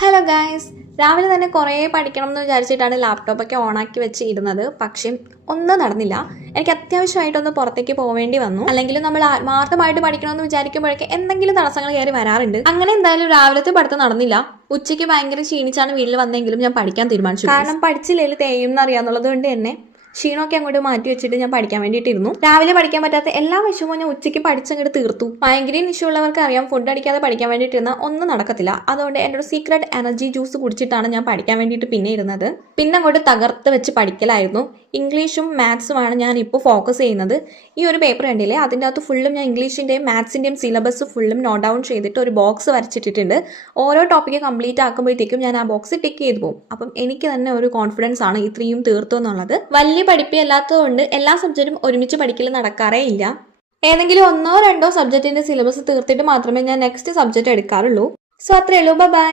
Hello guys, രാവിലെ തന്നെ കുറേ പഠിക്കണം എന്ന് വിചാരിച്ചിട്ടാണ് ലാപ്ടോപ്പൊക്കെ ഓണാക്കി വെച്ച് ഇരുന്നത്. പക്ഷേ ഒന്നും നടന്നില്ല. എനിക്ക് അത്യാവശ്യമായിട്ടൊന്ന് പുറത്തേക്ക് പോവേണ്ടി വന്നു. അല്ലെങ്കിൽ നമ്മൾ ആത്മാർത്ഥമായിട്ട് പഠിക്കണമെന്ന് വിചാരിക്കുമ്പോഴേക്ക് എന്തെങ്കിലും തടസ്സങ്ങൾ കയറി വരാറുണ്ട്. അങ്ങനെ എന്തായാലും രാവിലത്തെ പഠിത്തം നടന്നില്ല. ഉച്ചയ്ക്ക് ഭയങ്കര ക്ഷീണിച്ചാണ് വീട്ടിൽ വന്നെങ്കിലും ഞാൻ പഠിക്കാൻ തീരുമാനിച്ചു. കാരണം പഠിച്ചില്ലെങ്കിൽ തേയും എന്നറിയാന്നുള്ളത് കൊണ്ട് തന്നെ ക്ഷീണമൊക്കെ അങ്ങോട്ട് മാറ്റി വെച്ചിട്ട് ഞാൻ പഠിക്കാൻ വേണ്ടിയിട്ടിരുന്നു. രാവിലെ പഠിക്കാൻ പറ്റാത്ത എല്ലാ വിഷയവും ഞാൻ ഉച്ചയ്ക്ക് പഠിച്ചങ്ങോട്ട് തീർത്തു. മൈഗ്രെയിൻ ഇഷ്യൂ ഉള്ളവർക്ക് അറിയാം, ഫുഡ് അടിക്കാതെ പഠിക്കാൻ വേണ്ടിയിട്ടിരുന്ന ഒന്നും നടക്കത്തില്ല. അതുകൊണ്ട് എൻ്റെ ഒരു സീക്രട്ട് എനർജി ജ്യൂസ് കുടിച്ചിട്ടാണ് ഞാൻ പഠിക്കാൻ വേണ്ടിയിട്ട് പിന്നെ ഇരുന്നത്. പിന്നെ അങ്ങോട്ട് തകർത്ത് വെച്ച് പഠിക്കലായിരുന്നു. ഇംഗ്ലീഷും മാത്സുമാണ് ഞാൻ ഇപ്പോൾ ഫോക്കസ് ചെയ്യുന്നത്. ഈ ഒരു പേപ്പർ കണ്ടില്ലേ, അതിൻ്റെ അകത്ത് ഫുള്ളും ഞാൻ ഇംഗ്ലീഷിൻ്റെയും മാത്സിൻ്റെയും സിലബസ് ഫുള്ളും നോട്ട് ഡൗൺ ചെയ്തിട്ട് ഒരു ബോക്സ് വരച്ചിട്ടിട്ടുണ്ട്. ഓരോ ടോപ്പിക്ക് കംപ്ലീറ്റ് ആക്കുമ്പോഴത്തേക്കും ഞാൻ ആ ബോക്സ് ടിക്ക് ചെയ്ത് പോകും. അപ്പം എനിക്ക് തന്നെ ഒരു കോൺഫിഡൻസ് ആണ് ഇത്രയും തീർത്തു എന്നുള്ളത്. വലിയ പഠിപ്പല്ലാത്തതുകൊണ്ട് എല്ലാ സബ്ജക്റ്റും ഒരുമിച്ച് പഠിക്കൽ നടക്കാറേ ഇല്ല. ഏതെങ്കിലും ഒന്നോ രണ്ടോ സബ്ജക്റ്റിന്റെ സിലബസ് തീർത്തിട്ട് മാത്രമേ ഞാൻ നെക്സ്റ്റ് സബ്ജക്റ്റ് എടുക്കാറുള്ളൂ. സോ അത്രയേ ഉള്ളൂ. ബൈ.